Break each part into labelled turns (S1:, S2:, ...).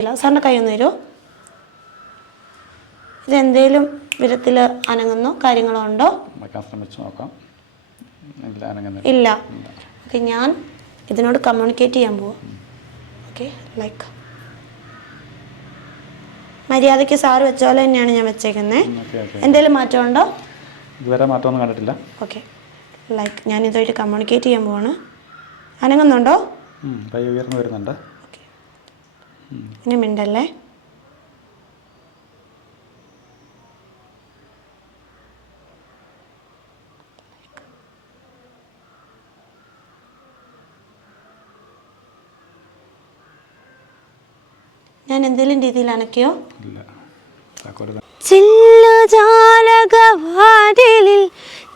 S1: ഇല്ല. സാറിന്റെ കൈ ഒന്ന് തരുമോ ഇതെന്തേലും വിധത്തിൽ അനങ്ങുന്നോ കാര്യങ്ങളോ ഉണ്ടോ?
S2: ഇല്ല.
S1: ഓക്കെ ഞാൻ ഇതിനോട് കമ്മ്യൂണിക്കേറ്റ് ചെയ്യാൻ പോവാം. ഓക്കെ ലൈക്ക് മര്യാദയ്ക്ക് സാറ് വെച്ച പോലെ തന്നെയാണ് ഞാൻ വെച്ചേക്കുന്നത്
S2: എന്തെങ്കിലും മാറ്റമുണ്ടോ
S1: എന്തേലും മാറ്റം ഉണ്ടോ?
S2: ഇതുവരെ മാറ്റമൊന്നും കണ്ടിട്ടില്ല.
S1: ഓക്കെ ലൈക്ക് ഞാൻ ഇതുമായിട്ട് കമ്മ്യൂണിക്കേറ്റ് ചെയ്യാൻ പോവാണ്. അനങ്ങുന്നുണ്ടോ?
S2: കൈ ഉയർന്നു വരുന്നുണ്ട്.
S1: ഇനി മിണ്ടല്ലേ? ഞാൻ എന്തെങ്കിലും രീതിയിൽ അണക്കിയോ
S2: ഇല്ല.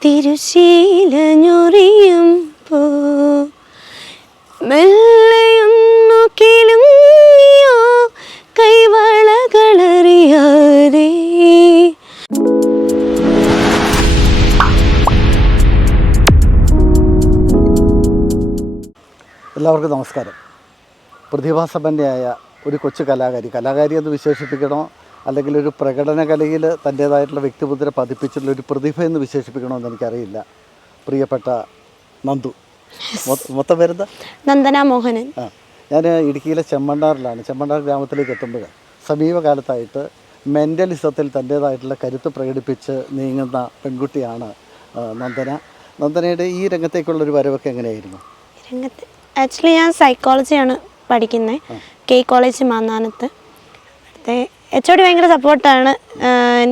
S2: തിരുശീല ഞൊറിയും
S1: ചില്ലുജാലകവാതിലിൽ പോ മെല്ലയൊന്നു
S3: എല്ലാവർക്കും നമസ്കാരം. പ്രതിഭാസമ്പന്നയായ ഒരു കൊച്ചു കലാകാരി കലാകാരി എന്ന് വിശേഷിപ്പിക്കണോ? അല്ലെങ്കിൽ ഒരു പ്രകടന കലയിൽ തന്റേതായിട്ടുള്ള വ്യക്തിമുദ്ര പതിപ്പിച്ചിട്ടുള്ള ഒരു പ്രതിഭ എന്ന് വിശേഷിപ്പിക്കണോ എന്ന് എനിക്കറിയില്ല. പ്രിയപ്പെട്ട നന്ദു. മൊത്തം വരുന്ന
S1: നന്ദന മോഹനൻ.
S3: ആ ഞാൻ ഇടുക്കിയിലെ ചെമ്മണ്ണാറിലാണ്. ചെമ്മണ്ണാർ ഗ്രാമത്തിലേക്ക് എത്തുമ്പോൾ സമീപകാലത്തായിട്ട് മെന്റലിസത്തിൽ തന്റേതായിട്ടുള്ള കരുത്ത് പ്രകടിപ്പിച്ച് നീങ്ങുന്ന പെൺകുട്ടിയാണ് നന്ദന. നന്ദനയുടെ ഈ രംഗത്തേക്കുള്ള ഒരു വരവൊക്കെ എങ്ങനെയായിരുന്നു?
S1: രംഗത്ത് ആക്ച്വലി ഞാൻ സൈക്കോളജിയാണ് പഠിക്കുന്നത് കെ കോളേജ് മാന്നാനത്ത്. എച്ച് ഒടി ഭയങ്കര സപ്പോർട്ടാണ്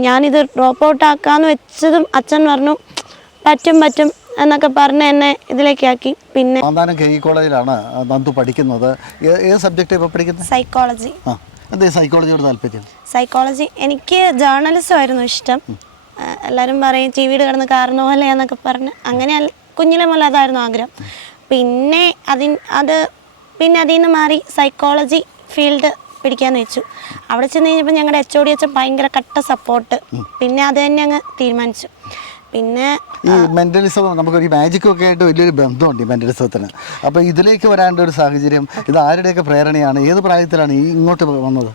S1: ഞാനിത് ഡ്രോപ്പ് ഔട്ട് ആക്കാന്ന് വെച്ചതും അച്ഛൻ പറഞ്ഞു പറ്റും പറ്റും എന്നൊക്കെ പറഞ്ഞ് എന്നെ ഇതിലേക്കാക്കി പിന്നെ
S3: മാന്താനം കെ കോളേജിലാണ് നന്ദു പഠിക്കുന്നത്. ഏത് സബ്ജക്റ്റ് ഇപ്പോൾ പഠിക്കുന്നത്
S1: സൈക്കോളജി
S3: എന്തേ സൈക്കോളജിയോട് താല്പര്യം?
S1: സൈക്കോളജി എനിക്ക് ജേർണലിസം ആയിരുന്നു ഇഷ്ടം. എല്ലാവരും പറയും ടി വിയിൽ കിടന്ന് കാരണ എന്നൊക്കെ പറഞ്ഞ്. അങ്ങനെ കുഞ്ഞിലെ മുതൽ അതായിരുന്നു ആഗ്രഹം. പിന്നെ അതിൻ അത് പിന്നെ അതിൽ നിന്ന് മാറി സൈക്കോളജി ഫീൽഡ് പിടിക്കാന്ന് വെച്ചു. അവിടെ ചെന്ന് കഴിഞ്ഞപ്പോൾ ഞങ്ങളുടെ എച്ച് ഒ ഡി അച്ഛൻ ഭയങ്കര കട്ട സപ്പോർട്ട് പിന്നെ അത് തന്നെ അങ്ങ് തീരുമാനിച്ചു. പിന്നെ
S3: ഈ നമുക്ക് നമുക്കൊരു മാജിക്കും ഒക്കെ ആയിട്ട് വലിയൊരു ബന്ധമുണ്ട് ഈ മെന്റലിസത്തിന് അപ്പോൾ ഇതിലേക്ക് വരാണ്ട ഒരു സാഹചര്യം ഇത് ആരുടെയൊക്കെ പ്രേരണയാണ്? ഏത് പ്രായത്തിലാണ് ഈ ഇങ്ങോട്ട് വന്നത്?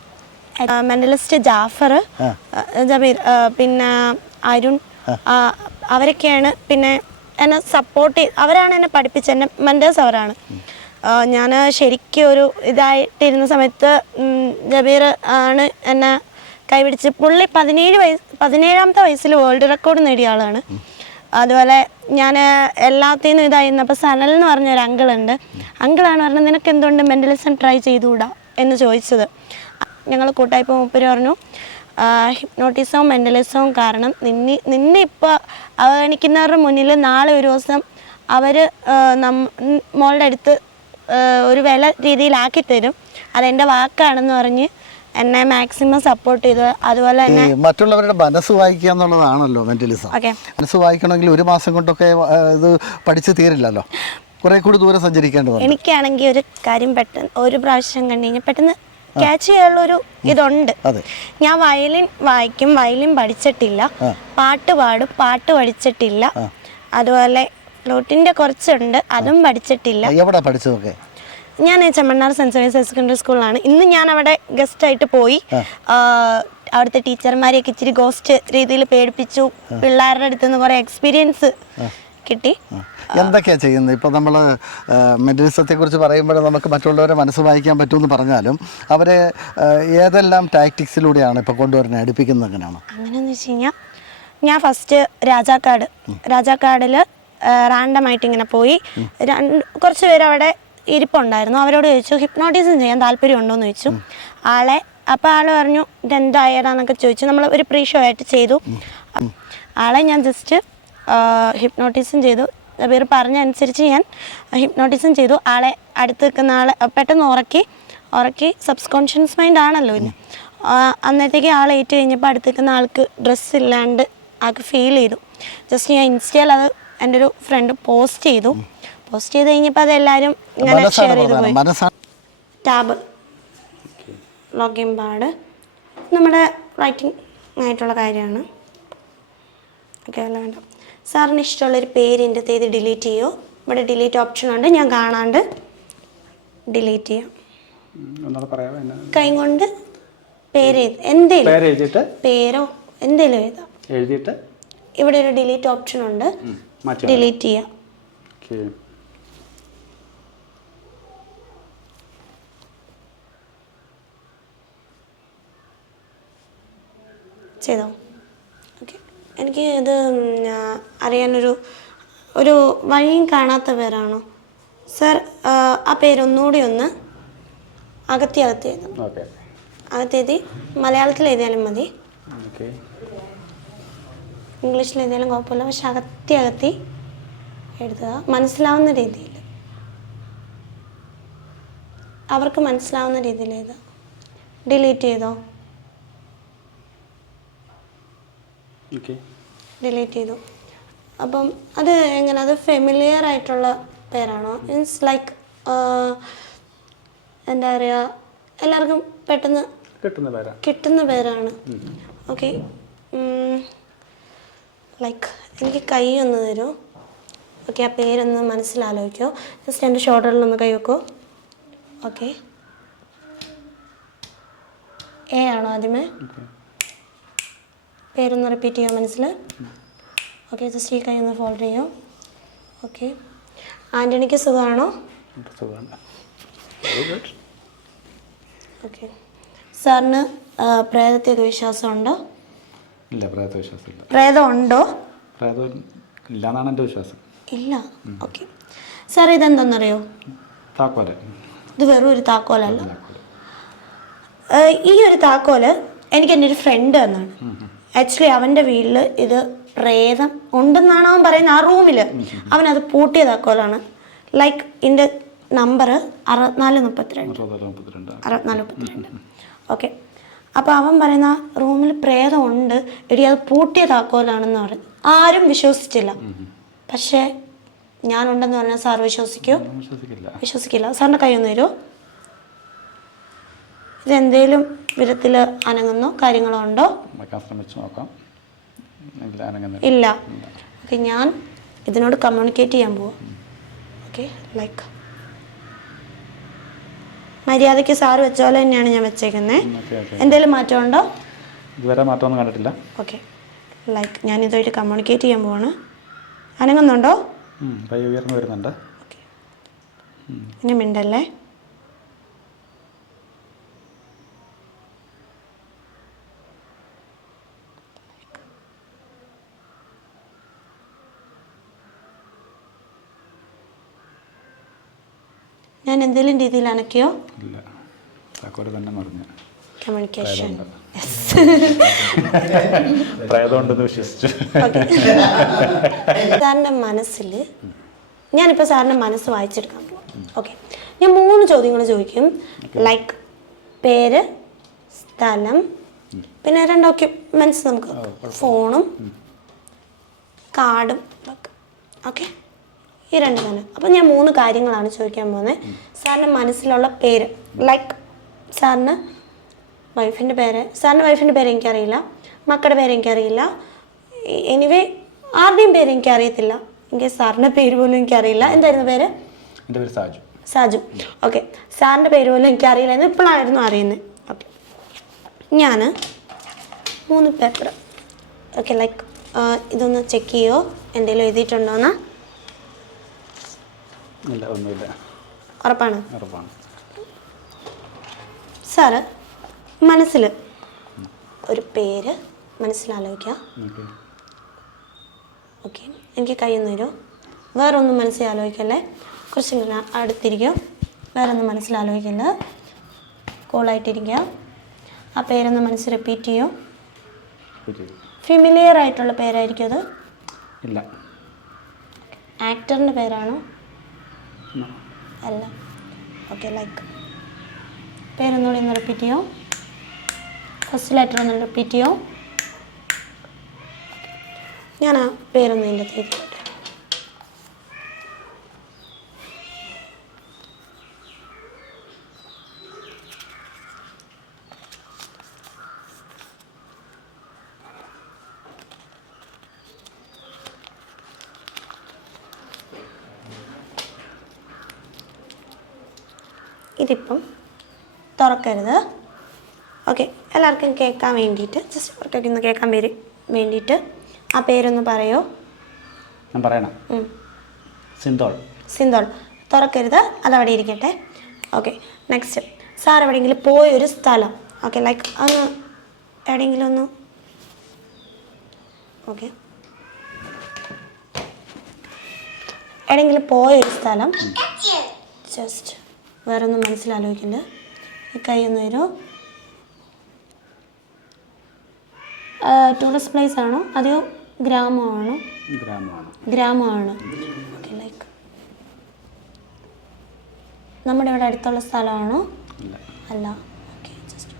S1: മെന്റലിസ്റ്റ് ജാഫർ
S3: ജമീർ
S1: ജബീർ പിന്നെ അരുൺ അവരൊക്കെയാണ് പിന്നെ എന്നെ സപ്പോർട്ട് അവരാണ് എന്നെ പഠിപ്പിച്ചത്. എന്റെ മെന്റേഴ്സ് അവരാണ്. ഞാൻ ശരിക്കും ഒരു ഇതായിട്ടിരുന്ന സമയത്ത് ജബീർ ആണ് എന്നെ കൈപിടിച്ച് പുള്ളി പതിനേഴ് വയസ്സ് പതിനേഴാമത്തെ വയസ്സിൽ വേൾഡ് റെക്കോർഡ് നേടിയ ആളാണ്. അതുപോലെ ഞാൻ എല്ലാത്തിൽ നിന്നും ഇതായിരുന്നു അപ്പോൾ സനൽ എന്ന് പറഞ്ഞ ഒരു അങ്കിളുണ്ട് അങ്കിളാണ് പറഞ്ഞത് നിനക്ക് എന്തുകൊണ്ട് മെന്റലിസം ട്രൈ ചെയ്തുകൂടാ? എന്ന് ചോദിച്ചത്. ഞങ്ങൾ കൂട്ടായ്പ മൂപ്പര് പറഞ്ഞു ഹിപ്നോട്ടിസവും മെന്റലിസവും കാരണം നിന്നെ നിന്നെ ഇപ്പോൾ അവഗണിക്കുന്നവരുടെ മുന്നിൽ നാളെ ഒരു ദിവസം അവർ മോളുടെ അടുത്ത് ഒരു വില രീതിയിലാക്കി തരും അതെന്റെ വാക്കാണെന്ന് പറഞ്ഞ് എന്നെ മാക്സിമം സപ്പോർട്ട് ചെയ്തു അതുപോലെ തന്നെ
S3: മറ്റുള്ളവരുടെ മനസ്സ് വായിക്കുക എന്നുള്ളതാണല്ലോ മെന്റലിസം
S1: ഓക്കെ.
S3: മനസ്സ് വായിക്കണമെങ്കിൽ ഒരു മാസം കൊണ്ടൊക്കെ ഇത് പഠിച്ചു തീരില്ലല്ലോ. കുറെ കൂടി ദൂരം സഞ്ചരിക്കേണ്ടത്
S1: എനിക്കാണെങ്കിൽ ഒരു കാര്യം പെട്ടെന്ന് ഒരു പ്രാവശ്യം കണ്ടു കഴിഞ്ഞാൽ പെട്ടെന്ന് ക്യാച്ച് ചെയ്യാനുള്ളൊരു ഇതുണ്ട്.
S3: അതെ.
S1: ഞാൻ വയലിൻ വായിക്കും വയലിൻ പഠിച്ചിട്ടില്ല. പാട്ട് പാടും പാട്ട് പഠിച്ചിട്ടില്ല. അതുപോലെ ഫ്ലൂട്ടിന്റെ കുറച്ചുണ്ട് അതും പഠിച്ചിട്ടില്ല.
S3: എവിടെ പഠിച്ചതൊക്കെ?
S1: ഞാൻ ചെമ്മണ്ണാർ സെന്റ് സേവിയസ് ഹയർ സെക്കൻഡറി സ്കൂളിലാണ്. ഇന്ന് ഞാൻ അവിടെ ഗസ്റ്റ് ആയിട്ട് പോയി അവിടുത്തെ ടീച്ചർമാരെയൊക്കെ ഇച്ചിരി ഗോസ്റ്റ് രീതിയിൽ പേടിപ്പിച്ചു. പിള്ളേരുടെ അടുത്ത് നിന്ന് കുറെ എക്സ്പീരിയൻസ് കിട്ടി.
S3: എന്തൊക്കെയാണ് ചെയ്യുന്നത്? ഇപ്പോൾ നമ്മൾ മെന്റലിസത്തെ കുറിച്ച് പറയുമ്പോൾ നമുക്ക് മറ്റുള്ളവരെ മനസ്സ് വായിക്കാൻ പറ്റുമെന്ന് പറഞ്ഞാലും അവരെ ഏതെല്ലാം ടാക്ടിക്സിലൂടെയാണ് ഇപ്പോൾ കൊണ്ടുവരുന്നത്? അടുപ്പിക്കുന്നത് എങ്ങനെയാണ്?
S1: അങ്ങനെയെന്ന് വെച്ച് കഴിഞ്ഞാൽ ഞാൻ ഫസ്റ്റ് രാജാക്കാട് രാജാക്കാടിൽ റാൻഡമായിട്ട് ഇങ്ങനെ പോയി. രണ്ട് കുറച്ച് പേര് അവിടെ ഇരിപ്പുണ്ടായിരുന്നു. അവരോട് ചോദിച്ചു ഹിപ്നോട്ടിസം ചെയ്യാൻ താല്പര്യമുണ്ടോ എന്ന് ചോദിച്ചു ആളെ അപ്പോൾ ആൾ പറഞ്ഞു ഇതെന്തായതാന്നൊക്കെ ചോദിച്ചു. നമ്മൾ ഒരു പ്രീ ഷോ ആയിട്ട് ചെയ്തു. ആളെ ഞാൻ ജസ്റ്റ് ഹിപ്നോട്ടിസം ചെയ്തു. ഇവർ പറഞ്ഞ അനുസരിച്ച് ഞാൻ ഹിപ്നോട്ടിസം ചെയ്തു. ആളെ അടുത്ത് നിൽക്കുന്ന ആളെ പെട്ടെന്ന് ഉറക്കി ഉറക്കി സബ്സ് കോൺഷ്യസ് മൈൻഡ് ആണല്ലോ ഇന്ന് അന്നത്തേക്ക് ആൾ ഏറ്റു കഴിഞ്ഞപ്പോൾ അടുത്ത് നിൽക്കുന്ന ആൾക്ക് ഡ്രസ്സ് ഇല്ലാണ്ട് ആൾക്ക് ഫീൽ ചെയ്തു. ജസ്റ്റ് ഞാൻ ഇൻസ്റ്റയിൽ അത് എന്റെ ഒരു ഫ്രണ്ട് പോസ്റ്റ് ചെയ്തു. പോസ്റ്റ് ചെയ്ത് കഴിഞ്ഞപ്പോൾ അതെല്ലാവരും ഇങ്ങനെ ഷെയർ ചെയ്തു പോയി. ടാബ് ലോഗിൻ പാഡ് നമ്മുടെ റൈറ്റിംഗ് ആയിട്ടുള്ള കാര്യമാണ്. ഓക്കെ അല്ല വേണ്ട സാറിന് ഇഷ്ടമുള്ളൊരു പേരിന്റെ തേത് ഡിലീറ്റ് ചെയ്യോ? ഇവിടെ ഡിലീറ്റ് ഓപ്ഷൻ ഉണ്ട് ഞാൻ കാണാണ്ട് ഡിലീറ്റ് ചെയ്യാം. കൈ കൊണ്ട് പേര് എന്തേലും
S2: പേര്
S1: പേരോ എന്തേലും എഴുതാം.
S2: എഴുതിയിട്ട്?
S1: ഇവിടെ ഒരു ഡിലീറ്റ് ഓപ്ഷൻ ഉണ്ട്. ഡിലീറ്റ് ചെയ്യാം. ചെയ്തോ? എനിക്ക് ഇത് അറിയാനൊരു ഒരു വഴിയും കാണാത്ത പേരാണോ. സർ ആ, പേരൊന്നുകൂടി ഒന്ന് അകത്തി അകത്തി എഴുതാം മലയാളത്തിൽ എഴുതിയാലും മതി. ഇംഗ്ലീഷിൽ എഴുതിയാലും കുഴപ്പമില്ല. പക്ഷെ അകത്തി അകത്തി എഴുതുക. മനസ്സിലാവുന്ന രീതിയിൽ. അവർക്ക് മനസ്സിലാവുന്ന രീതിയിൽ എഴുതുക. ഡിലീറ്റ് ചെയ്തോ?
S2: ഓക്കെ.
S1: ഡിലീറ്റ് ചെയ്തു. അപ്പം അത് എങ്ങനെ? അത് ഫെമിലിയർ ആയിട്ടുള്ള പേരാണോ? മീൻസ് ലൈക്ക് എന്താ പറയുക എല്ലാവർക്കും പെട്ടെന്ന്
S2: കിട്ടുന്ന പേരാ.
S1: കിട്ടുന്ന പേരാണ്. ഓക്കെ ലൈക്ക് എനിക്ക് കൈ ഒന്ന് തരുമോ ഓക്കെ ആ പേരൊന്ന് മനസ്സിലാലോചിക്കോ. ജസ്റ്റ് എന്റെ ഷോൾഡറിലൊന്ന് കൈ വെക്കോ. ഓക്കെ എ ആണോ ആദ്യമേ? പേരൊന്ന് റിപ്പീറ്റ് ചെയ്യാം മനസ്സിൽ. ഓക്കെ ജസ്റ്റ് ഈ കൈ ഒന്ന് ഫോൾഡ് ചെയ്യോ. ഓക്കെ ആന്റണിക്ക് സുഖമാണോ? ഓക്കെ സാറിന് പ്രേതത്തിൽ പ്രേതത്തെയൊക്കെ വിശ്വാസമുണ്ടോ?
S2: ഇല്ല പ്രേത വിശ്വാസമില്ല.
S1: പ്രേതം ഉണ്ടോ?
S2: പ്രേതം ഇല്ല എന്നാണ് എന്റെ വിശ്വാസം.
S1: ഇല്ല? ഓക്കെ സാർ ഇതെന്തെന്നറിയോ?
S2: താക്കോല.
S1: ഇത് വെറും ഒരു താക്കോലല്ല. ഈ ഒരു താക്കോൽ എനിക്ക് എന്റെ ഒരു ഫ്രണ്ട് തന്നാണ് ആക്ച്വലി അവന്റെ വീട്ടിൽ ഇത് പ്രേതം ഉണ്ടെന്നാണ് അവൻ പറയുന്നത്. ആ റൂമിൽ അവനത് പൂട്ടിയതാക്കോലാണ്. ലൈക്ക് ഇതിന്റെ നമ്പർ അറുപത്തിനാല് മുപ്പത്തിരണ്ട്.
S2: അറുപത്
S1: അറുപത്തിനാല് മുപ്പത്തിരണ്ട്. ഓക്കെ അപ്പോൾ അവൻ പറയുന്ന റൂമിൽ പ്രേതം ഉണ്ട്. എടി അത് പൂട്ടിയ താക്കോലാണെന്ന് പറഞ്ഞു. ആരും വിശ്വസിച്ചില്ല. പക്ഷേ ഞാനുണ്ടെന്ന് പറഞ്ഞാൽ സാർ വിശ്വസിക്കോ?
S2: വിശ്വസിക്കില്ല.
S1: വിശ്വസിക്കില്ല. സാറിന്റെ കൈ ഒന്ന് തരുമോ ഇതെന്തേലും വിധത്തിൽ അനങ്ങുന്നോ കാര്യങ്ങളോ ഉണ്ടോ
S2: ശ്രമിച്ച് നോക്കാം. ഇല്ല അനങ്ങുന്നില്ല.
S1: ഇല്ല. ഓക്കെ ഞാൻ ഇതിനോട് കമ്മ്യൂണിക്കേറ്റ് ചെയ്യാൻ പോവാം. ഓക്കെ ലൈക്ക് മര്യാദയ്ക്ക് സാറ് വെച്ച പോലെ തന്നെയാണ് ഞാൻ വെച്ചേക്കുന്നത്
S2: ഓക്കെ ഓക്കെ.
S1: എന്തേലും മാറ്റമുണ്ടോ?
S2: ഇതുവരെ മാറ്റമൊന്നും കണ്ടിട്ടില്ല.
S1: ഓക്കെ ലൈക്ക് ഞാൻ ഇതുമായിട്ട് കമ്മ്യൂണിക്കേറ്റ് ചെയ്യാൻ പോവാണ്. അനങ്ങുന്നുണ്ടോ?
S2: ഉം, കൈ ഉയർന്നു വരുന്നുണ്ട്.
S1: ഓക്കെ. ഇനി മിണ്ടല്ലേ? ഞാൻ എന്തെങ്കിലും രീതിയിൽ അനക്കിയോ? കമ്മ്യൂണിക്കേഷൻ സാറിന്റെ മനസ്സിൽ ഞാനിപ്പോൾ സാറിന്റെ മനസ്സ് വായിച്ചെടുക്കാൻ പോകും ഓക്കെ ഞാൻ മൂന്ന് ചോദ്യങ്ങൾ ചോദിക്കും. ലൈക്ക് പേര് സ്ഥലം പിന്നെ രണ്ട് ഡോക്യുമെന്റ്സ് നമുക്ക്. ഫോണും കാർഡും ഓക്കെ ഈ രണ്ട് തന്നെ അപ്പം ഞാൻ മൂന്ന് കാര്യങ്ങളാണ് ചോദിക്കാൻ പോകുന്നത്. സാറിന്റെ മനസ്സിലുള്ള പേര് ലൈക്ക് സാറിന് വൈഫിന്റെ പേര് സാറിന്റെ വൈഫിന്റെ പേര് എനിക്കറിയില്ല മക്കളുടെ പേര് എനിക്കറിയില്ല എനിവേ ആരുടെയും പേര് എനിക്കറിയത്തില്ല. എനിക്ക് സാറിന്റെ പേര് പോലും എനിക്കറിയില്ല. എന്തായിരുന്നു പേര്?
S2: എന്റെ പേര് സാജു.
S1: സാജു. ഓക്കെ സാറിന്റെ പേര് പോലും എനിക്കറിയില്ല എന്ന് ഇപ്പോഴായിരുന്നു അറിയുന്നത്. ഓക്കെ ഞാൻ മൂന്ന് പേപ്പർ ഓക്കെ ലൈക്ക് ഇതൊന്ന് ചെക്ക് ചെയ്യോ? എന്തെങ്കിലും എഴുതിയിട്ടുണ്ടോയെന്ന്
S2: ഇല്ല ഒന്നുമില്ല.
S1: ഉറപ്പാണ്?
S2: ഉറപ്പാണ്.
S1: സാറ് മനസ്സിൽ ഒരു പേര് മനസ്സിലാലോചിക്കുക
S2: ഓക്കെ.
S1: എനിക്ക് കയ്യൊന്നു തരുമോ വേറൊന്നും മനസ്സിൽ ആലോചിക്കല്ലേ കുറച്ചിങ്ങനെ അടുത്തിരിക്കും. വേറൊന്നും മനസ്സിലാലോചിക്കല്ല. കൂളായിട്ടിരിക്കുക ആ പേരൊന്ന് മനസ്സിൽ റിപ്പീറ്റ് ചെയ്യും. ഫിമിലിയർ ആയിട്ടുള്ള പേരായിരിക്കും അത്?
S2: ഇല്ല.
S1: ആക്ടറിന്റെ പേരാണോ. അല്ല. ഓക്കെ ലൈക്ക് പേരൊന്നുകൂടി ഒന്ന് റിപ്പീറ്റ് ചെയ്യോ? ഫസ്റ്റ് ലെറ്റർ ഒന്ന് റിപ്പീറ്റ് ചെയ്യോ? ഞാൻ ആ പേരൊന്ന് എന്റെ തീർക്കട്ടെ ഇതിപ്പം തുറക്കരുത്. ഓക്കെ എല്ലാവർക്കും കേൾക്കാൻ വേണ്ടിയിട്ട് ജസ്റ്റ് അവർക്കൊക്കെ ഒന്ന് കേൾക്കാൻ പേര് വേണ്ടിയിട്ട് ആ പേരൊന്ന് പറയോ?
S2: ഞാൻ പറയണം. സിന്തോൾ.
S1: സിന്തോൾ. തുറക്കരുത് അതവിടെ ഇരിക്കട്ടെ. ഓക്കെ നെക്സ്റ്റ് സാർ എവിടെയെങ്കിലും പോയൊരു സ്ഥലം. ഓക്കെ ലൈക്ക് ഒന്ന് എവിടെയെങ്കിലും ഒന്ന്. ഓക്കെ എവിടെയെങ്കിലും പോയൊരു സ്ഥലം. ജസ്റ്റ് വേറെ ഒന്നും മനസ്സിലാലോചിക്കണ്ട. ഈ കൈ ഒന്ന് വരൂ. ടൂറിസ്റ്റ് പ്ലേസ് ആണോ? അതെയോ ഗ്രാമമാണോ?
S2: ഗ്രാമമാണ്.
S1: ഓക്കെ ലൈക്ക് നമ്മുടെ ഇവിടെ അടുത്തുള്ള സ്ഥലമാണോ? അല്ല. ഓക്കെ ജസ്റ്റ്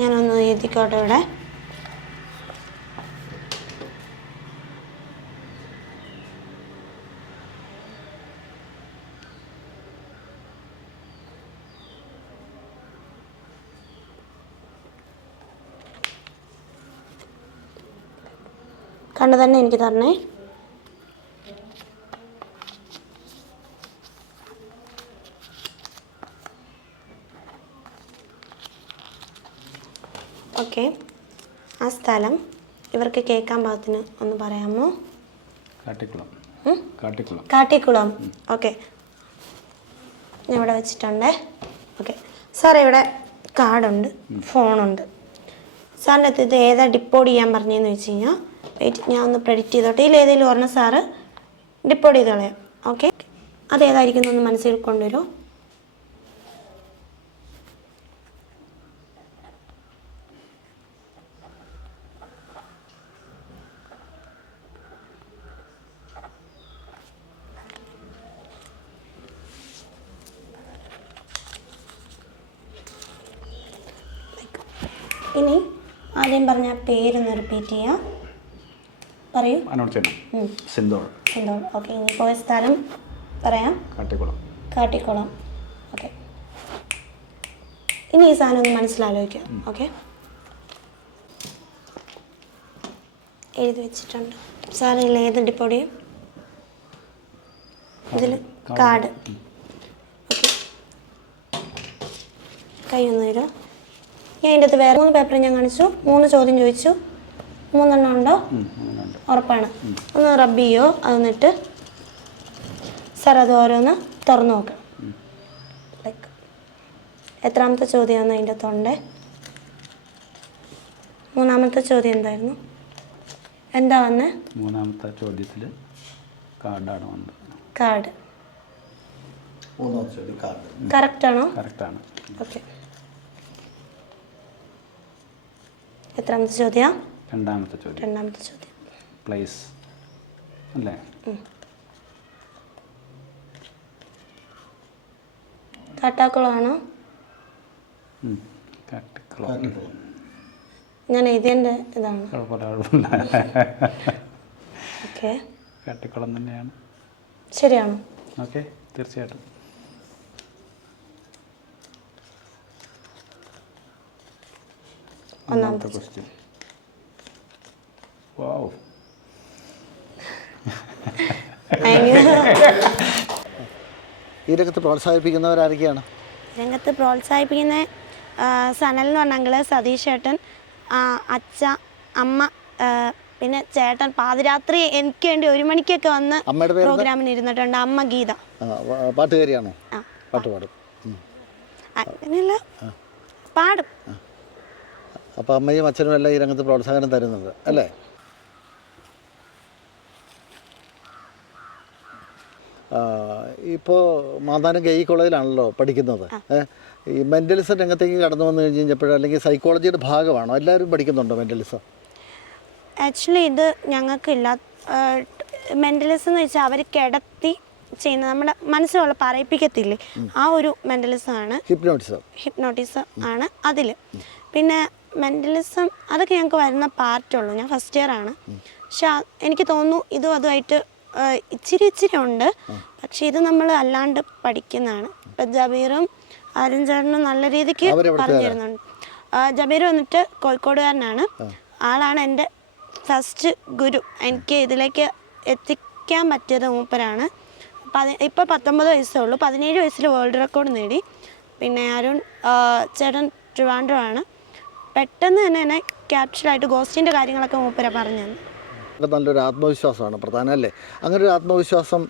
S1: ഞാനൊന്ന് എഴുതിക്കോട്ടെ ഇവിടെ. കണ്ടു തന്നെ എനിക്ക് തരണേ. ഓക്കെ. ആ സ്ഥലം ഇവർക്ക് കേൾക്കാൻ പാകത്തിന് ഒന്ന് പറയാമോ?
S2: കാട്ടിക്കുളം? കാട്ടിക്കുളം.
S1: കാട്ടിക്കുളം. ഓക്കെ. ഞാൻ ഇവിടെ വെച്ചിട്ടുണ്ടേ. ഓക്കെ. സാർ ഇവിടെ കാർഡുണ്ട് ഫോണുണ്ട്. സാറിന്റെ അടുത്ത് ഇത് ഏതാ ഡിപ്പോഡ് ചെയ്യാൻ പറഞ്ഞതെന്ന് വെച്ച് കഴിഞ്ഞാൽ വെയിറ്റ് ഞാൻ ഒന്ന് പ്രെഡിക്റ്റ് ചെയ്തോട്ടെ. ഇതിൽ ഏതെങ്കിലും പറഞ്ഞ സാറ് ഡിപ്പോർട്ട് ചെയ്ത് കളയാം ഓക്കെ അതേതായിരിക്കും ഒന്ന് മനസ്സിൽ കൊണ്ടുവരുമോ ഇനി ആദ്യം പറഞ്ഞ പേരൊന്ന് റിപ്പീറ്റ് ചെയ്യാം. പറയൂ.
S2: അനൗൺസ് ചെയ്യണം
S1: ഉം.
S2: സിന്തോൾ
S1: എന്തോ ഓക്കെ ഇനി പോയ സ്ഥലം പറയാം.
S2: കാട്ടിക്കുളം.
S1: കാട്ടിക്കുളം. ഓക്കെ. ഇനി ഈ സാധനം ഒന്ന് മനസ്സിലാലോചിക്കാം. ഓക്കെ. എഴുതി വെച്ചിട്ടുണ്ട്. ഇതിൽ ഓക്കെ. കൈ ഒന്ന് തരുമോ ഞാൻ അതിന്റെ അകത്ത് വേറെ മൂന്ന് പേപ്പർ ഞാൻ കാണിച്ചു. മൂന്ന് ചോദ്യം ചോദിച്ചു. മൂന്നെണ്ണം ഉണ്ടോ ഉറപ്പാണ്. ഒന്ന് റബ്ബ് ചെയ്യോ? അതൊന്നിട്ട് സാർ അത് ഓരോന്ന് തുറന്നു നോക്കണം. ലൈക്ക് എത്രാമത്തെ ചോദ്യമാണ് അതിന്റെ തൊണ്ടേ? മൂന്നാമത്തെ ചോദ്യം എന്തായിരുന്നു? എന്താ വന്നേ?
S2: മൂന്നാമത്തെ ചോദ്യത്തിൽ കാർഡാണ് വന്നത്.
S1: കാർഡ്.
S3: മൂന്നാമത്തെ ചോദ്യം കാർഡ്.
S1: കറക്റ്റ് ആണോ
S2: കറക്റ്റാണ്.
S1: ഓക്കെ. എത്രാമത്തെ ചോദ്യം?
S2: രണ്ടാമത്തെ ചോദ്യം.
S1: രണ്ടാമത്തെ ചോദ്യം.
S2: പ്ലേസ് അല്ലേ?
S1: കാട്ടാക്കുളമാണോ?
S2: കാട്ടിക്കുളം.
S1: ഞാൻ എഴുതിയതിന്റെ ഇതാണ്.
S2: കുഴപ്പമില്ല കുഴപ്പമില്ല.
S1: ഓക്കെ.
S2: കാട്ടിക്കുളം തന്നെയാണ്.
S1: ശരിയാണോ.
S2: ഓക്കെ തീർച്ചയായിട്ടും. ഒന്നാമത്തെ ക്വസ്റ്റ്യൻ വാവ്
S3: ഈ രംഗത്ത് പ്രോത്സാഹിപ്പിക്കുന്നവരാരൊക്കെയാണ്?
S1: രംഗത്ത് പ്രോത്സാഹിപ്പിക്കുന്ന സനൽ എന്ന് പറഞ്ഞെങ്കിൽ സതീഷ് ചേട്ടൻ അച്ഛ അമ്മ പിന്നെ ചേട്ടൻ പാതിരാത്രി എനിക്ക് വേണ്ടി ഒരു മണിക്കൊക്കെ വന്ന്
S3: അമ്മയുടെ
S1: പ്രോഗ്രാമിന് ഇരുന്നിട്ടുണ്ട്. അമ്മ ഗീത.
S3: പാട്ടുകാരിയാണോ? പാട്ട് പാടും.
S1: അങ്ങനെയല്ല പാടും.
S3: അപ്പോൾ അമ്മയും അച്ഛനും എല്ലാം ഈ രംഗത്ത് പ്രോത്സാഹനം തരുന്നുണ്ട് അല്ലേ? ഇപ്പോൾ മാതാനം ഗെയ് കോളേജിലാണല്ലോ പഠിക്കുന്നത്. ഈ മെന്റലിസം രംഗത്തേക്ക് കടന്നു വന്നു കഴിഞ്ഞ് കഴിഞ്ഞപ്പോൾ അല്ലെങ്കിൽ സൈക്കോളജിയുടെ ഭാഗമാണോ? എല്ലാവരും പഠിക്കുന്നുണ്ടോ മെന്റലിസം
S1: ആക്ച്വലി ഇത് ഞങ്ങൾക്കില്ല. മെന്റലിസം എന്ന് വെച്ചാൽ അവർ കിടത്തി ചെയ്യുന്ന നമ്മുടെ മനസ്സിലുള്ള പറയിപ്പിക്കത്തില്ലേ? ആ ഒരു മെന്റലിസം ആണ്
S3: ഹിപ്നോട്ടിസം
S1: ഹിപ്നോട്ടിസം ആണ് അതിൽ പിന്നെ മെന്റലിസം അതൊക്കെ ഞങ്ങൾക്ക് വരുന്ന പാർട്ടുള്ളൂ ഞാൻ ഫസ്റ്റ് ഇയർ ആണ്. പക്ഷെ എനിക്ക് തോന്നുന്നു ഇതും അതുമായിട്ട് ഇച്ചിരി ഇച്ചിരി ഉണ്ട്. പക്ഷെ ഇത് നമ്മൾ അല്ലാണ്ട് പഠിക്കുന്നതാണ്. ഇപ്പം ജബീറും അരുൺ ചേട്ടനും നല്ല രീതിക്ക്
S3: പറഞ്ഞിരുന്നുണ്ട്
S1: പറഞ്ഞു തരുന്നുണ്ട് ആ, ജബീർ വന്നിട്ട് കോഴിക്കോടുകാരനാണ്. ആളാണ് എന്റെ ഫസ്റ്റ് ഗുരു. എനിക്ക് ഇതിലേക്ക് എത്തിക്കാൻ പറ്റിയത് മൂപ്പരാണ്. പതി ഇപ്പോൾ പത്തൊമ്പത് വയസ്സേ ഉള്ളൂ. പതിനേഴ് വയസ്സിൽ വേൾഡ് റെക്കോർഡ് നേടി. പിന്നെ അരുൺ ചേട്ടൻ ട്രിവാൻഡ്രമാണ്. പെട്ടെന്ന് തന്നെ എന്നെ ക്യാപ്ചറായിട്ട് ഗോസ്റ്റിന്റെ കാര്യങ്ങളൊക്കെ മൂപ്പര പറഞ്ഞു
S3: നല്ലൊരു ആത്മവിശ്വാസമാണ് പ്രധാനം അല്ലേ? അങ്ങനെ ഒരു ആത്മവിശ്വാസം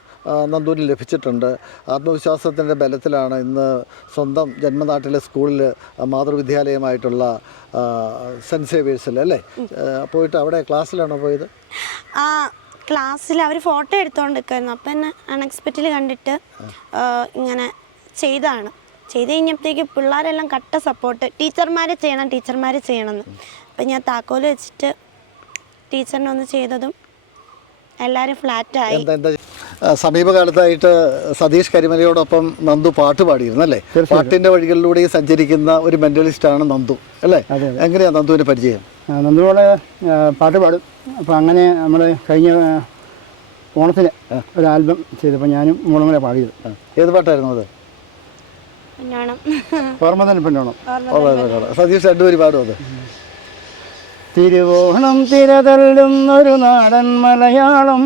S3: നന്ദൂരി ലഭിച്ചിട്ടുണ്ട്. ആത്മവിശ്വാസത്തിന്റെ ബലത്തിലാണ് ഇന്ന് സ്വന്തം ജന്മനാട്ടിലെ സ്കൂളിൽ മാതൃവിദ്യാലയമായിട്ടുള്ള സെന്റ് സേവിയേഴ്സിൽ അല്ലേ? പോയിട്ട് അവിടെ ക്ലാസ്സിലാണോ പോയത്?
S1: ക്ലാസ്സിൽ അവർ ഫോട്ടോ എടുത്തുകൊണ്ട് നിൽക്കുമായിരുന്നു അപ്പം എന്നെ അൺഎക്സ്പെക്റ്റഡ് കണ്ടിട്ട് ഇങ്ങനെ ചെയ്താണ് ചെയ്ത് കഴിഞ്ഞപ്പോഴത്തേക്ക് പിള്ളേരെല്ലാം കട്ട സപ്പോർട്ട് ടീച്ചർമാർ ചെയ്യണം ടീച്ചർമാർ ചെയ്യണമെന്ന്. അപ്പം ഞാൻ താക്കോൽ വെച്ചിട്ട് ടീച്ചറിനെ ഒന്ന് ചെയ്തതും എല്ലാവരും ഫ്ലാറ്റായി.
S3: എന്താ എന്താ ആ, സമീപകാലത്തായിട്ട് സതീഷ് കരിമലയോടൊപ്പം നന്ദു പാട്ട് പാടിയിരുന്നു അല്ലേ പാട്ടിന്റെ വഴികളിലൂടെ സഞ്ചരിക്കുന്ന ഒരു മെന്റലിസ്റ്റ് ആണ് നന്ദു അല്ലേ? എങ്ങനെയാണ് നന്ദുവിന്റെ പരിചയം?
S4: ആ, നന്ദിയോടെ പാട്ട് പാടും. അപ്പോൾ അങ്ങനെ നമ്മൾ കഴിഞ്ഞ ഓണത്തിന് ഒരു ആൽബം ചെയ്തപ്പോൾ ഞാനും മോളും കൂടെ പാടിയത്.
S3: ഏത് പാട്ടായിരുന്നു അത്?
S4: ഓർമ്മ തന്നെ പെണ്ണോണം.
S3: സതീഷ് രണ്ടുപേര് പാടും അത്?
S4: തിരുവോണം തിരതള്ളുന്നൊരു നാടൻ മലയാളം.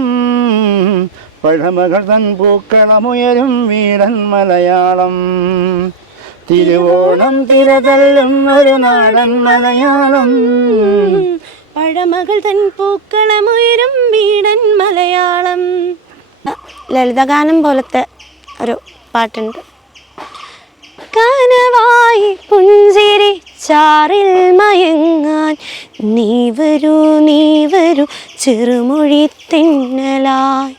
S4: പഴമകൾ തൻ പൂക്കളമുയരും വീടൻ മലയാളം. തിരുവോണം തിരതല്ലും ഒരു നാടൻ മലയാളം.
S1: പഴമകൾ തൻ പൂക്കളമുയരും വീടൻ മലയാളം. ലളിതഗാനം പോലത്തെ ഒരു പാട്ടുണ്ട്. കനവായി പുഞ്ചിരി ചാറിൽ മയങ്ങാൻ. നീ വരൂ നീ വരൂ ചെറുമൊഴി തിന്നലായി.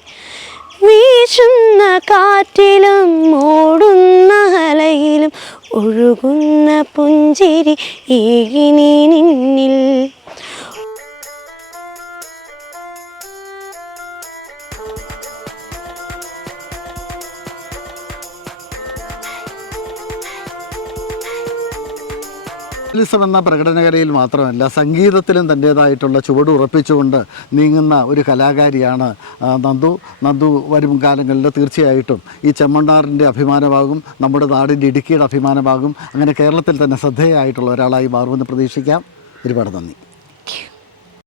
S1: വീശുന്ന കാറ്റിലും ഓടുന്ന അലയിലും ഒഴുകുന്ന പുഞ്ചിരി ഏകിനി
S3: ലിസം എന്ന പ്രകടനകലയിൽ മാത്രമല്ല സംഗീതത്തിലും തന്റേതായിട്ടുള്ള ചുവട് ഉറപ്പിച്ചുകൊണ്ട് നീങ്ങുന്ന ഒരു കലാകാരിയാണ് നന്ദു. നന്ദു വരും കാലങ്ങളിൽ തീർച്ചയായിട്ടും ഈ ചെമ്മണ്ണാറിന്റെ അഭിമാനമാകും നമ്മുടെ നാടിന്റെ ഇടുക്കിയുടെ അഭിമാനമാകും. അങ്ങനെ കേരളത്തിൽ തന്നെ ശ്രദ്ധേയമായിട്ടുള്ള ഒരാളായി മാറുമെന്ന് പ്രതീക്ഷിക്കാം. ഒരുപാട് നന്ദി.